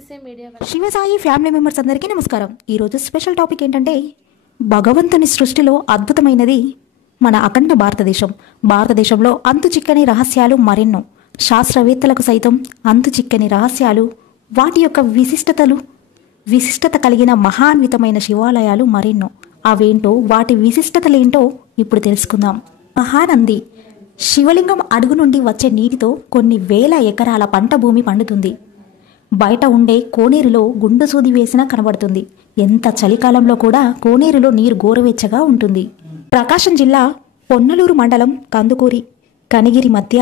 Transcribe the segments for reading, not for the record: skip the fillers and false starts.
SSC media Shivasai family members అందరికీ నమస్కారం. ఈరోజు స్పెషల్ టాపిక్ ఏంటంటే భగవంతుని సృష్టిలో అద్భుతమైనది మన అఖండ భారతదేశం. భారతదేశంలో అంతు చిక్కని రహస్యాలు మరెన్నో, శాస్త్రవేత్తలకు సైతం అంతు చిక్కని రహస్యాలు, వాటి యొక్క విశిష్టత కలిగిన మహాన్వితమైన శివాలయాలు మరెన్నో. అవేంటో, వాటి విశిష్టతలేంటో ఇప్పుడు తెలుసుకుందాం. మహానంది శివలింగం అడుగు నుండి వచ్చే నీటితో కొన్ని వేల ఎకరాల పంట భూమి పండుతుంది. బయట ఉండే కోనేరులో గుండు సూది వేసినా కనబడుతుంది. ఎంత చలికాలంలో కూడా కోనేరులో నీరు గోరువెచ్చగా ఉంటుంది. ప్రకాశం జిల్లా పొన్నలూరు మండలం కందుకూరి కనిగిరి మధ్య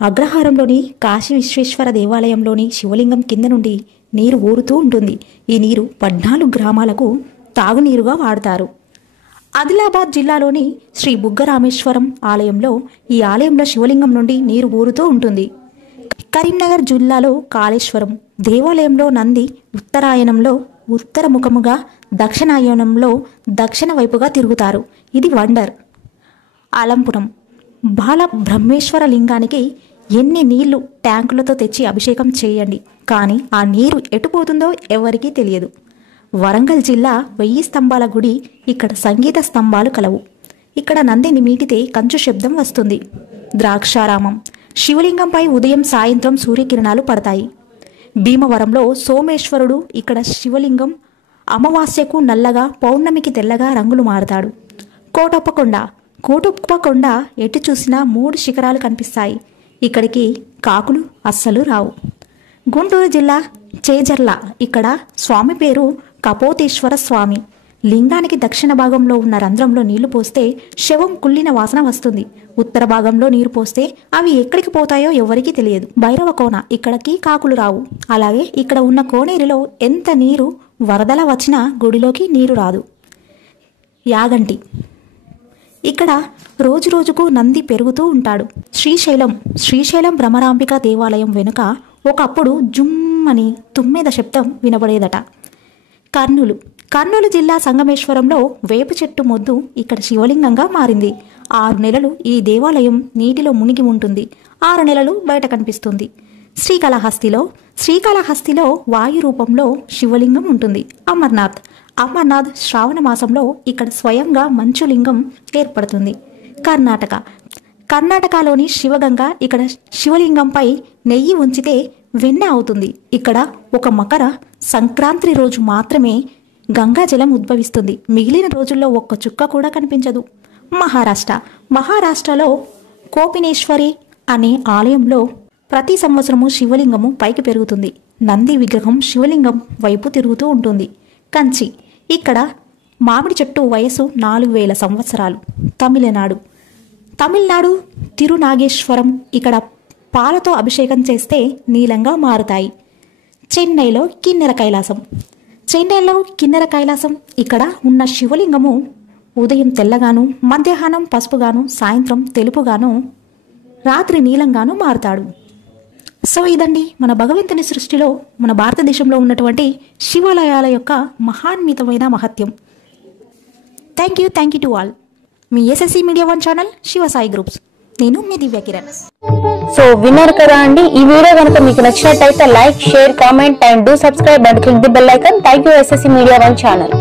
అగ్రహారంలోని కాశీ విశ్వేశ్వర దేవాలయంలోని శివలింగం కింద నుండి నీరు ఊరుతూ ఉంటుంది. ఈ నీరు 14 గ్రామాలకు తాగునీరుగా వాడతారు. ఆదిలాబాద్ జిల్లాలోని శ్రీ బుగ్గరామేశ్వరం ఆలయంలో ఈ ఆలయంలో శివలింగం నుండి నీరు ఊరుతూ ఉంటుంది. కరీంనగర్ జిల్లాలో కాళేశ్వరం దేవాలయంలో నంది ఉత్తరాయణంలో ఉత్తరముఖముగా, దక్షిణాయనంలో దక్షిణ వైపుగా తిరుగుతారు. ఇది వండర్. అలంపురం బాల బ్రహ్మేశ్వర లింగానికి ఎన్ని నీళ్లు ట్యాంకులతో తెచ్చి అభిషేకం చేయండి, కానీ ఆ నీరు ఎటుపోతుందో ఎవరికీ తెలియదు. వరంగల్ జిల్లా 1000 స్తంభాల గుడి. ఇక్కడ సంగీత స్తంభాలు కలవు. ఇక్కడ నందిని మీటితే కంచు శబ్దం వస్తుంది. ద్రాక్షారామం శివలింగంపై ఉదయం సాయంత్రం సూర్యకిరణాలు పడతాయి. భీమవరంలో సోమేశ్వరుడు. ఇక్కడ శివలింగం అమావాస్యకు నల్లగా, పౌర్ణమికి తెల్లగా రంగులు మారుతాడు. కోటప్పకొండ ఎటు చూసినా 3 శిఖరాలు కనిపిస్తాయి. ఇక్కడికి కాకులు అస్సలు రావు. గుంటూరు జిల్లా చేజర్ల. ఇక్కడ స్వామి పేరు కపోతేశ్వర స్వామి. లింగానికి దక్షిణ భాగంలో ఉన్న రంధ్రంలో నీళ్లు పోస్తే శవం కుళ్ళిన వాసన వస్తుంది. ఉత్తర భాగంలో నీరు పోస్తే అవి ఎక్కడికి పోతాయో ఎవరికీ తెలియదు. భైరవ కోన. ఇక్కడికి కాకులు రావు. అలాగే ఇక్కడ ఉన్న కోనేరులో ఎంత నీరు వరదల వచ్చినా గుడిలోకి నీరు రాదు. యాగంటి. ఇక్కడ రోజు రోజుకు నంది పెరుగుతూ ఉంటాడు. శ్రీశైలం భ్రమరాంబిక దేవాలయం వెనుక ఒకప్పుడు జుమ్మని తుమ్మెద శబ్దం వినబడేదట. కర్నూలు జిల్లా సంగమేశ్వరంలో వేప చెట్టు మొద్దు ఇక్కడ శివలింగంగా మారింది. 6 నెలలు ఈ దేవాలయం నీటిలో మునిగి ఉంటుంది. 6 నెలలు బయట కనిపిస్తుంది. శ్రీకాళహస్తిలో వాయు రూపంలో శివలింగం ఉంటుంది. అమర్నాథ్ శ్రావణ మాసంలో ఇక్కడ స్వయంగా మంచులింగం ఏర్పడుతుంది. కర్ణాటకలోని శివగంగ. ఇక్కడ శివలింగంపై నెయ్యి ఉంచితే వెన్న అవుతుంది. ఇక్కడ ఒక మకర సంక్రాంతి రోజు మాత్రమే గంగాజలం ఉద్భవిస్తుంది. మిగిలిన రోజుల్లో ఒక్క చుక్క కూడా కనిపించదు. మహారాష్ట్రలో కోపినేశ్వరి అనే ఆలయంలో ప్రతి సంవత్సరము శివలింగము పైకి పెరుగుతుంది. నంది విగ్రహం శివలింగం వైపు తిరుగుతూ ఉంటుంది. కంచి. ఇక్కడ మామిడి చెట్టు వయసు 4000 సంవత్సరాలు. తమిళనాడు తిరునాగేశ్వరం. ఇక్కడ పాలతో అభిషేకం చేస్తే నీలంగా మారుతాయి. చెన్నైలో కిన్నెర కైలాసం. ఇక్కడ ఉన్న శివలింగము ఉదయం తెల్లగాను, మధ్యాహ్నం పసుపుగాను, సాయంత్రం తెలుపుగాను, రాత్రి నీలంగాను మారుతాడు. సో ఇదండి మన భగవంతుని సృష్టిలో మన భారతదేశంలో ఉన్నటువంటి శివాలయాల యొక్క మహాన్వితమైన మహత్యం. Thank you to all. మీ SSC media 1 channel Shivasai groups. నేను మీ దివ్య కిరణ్. సో విన్నారు కదా అండి. ఈ వీడియో కనుక మీకు నచ్చినట్టయితే like, share, comment and do subscribe and click the bell icon. Thank you SSC media 1 channel.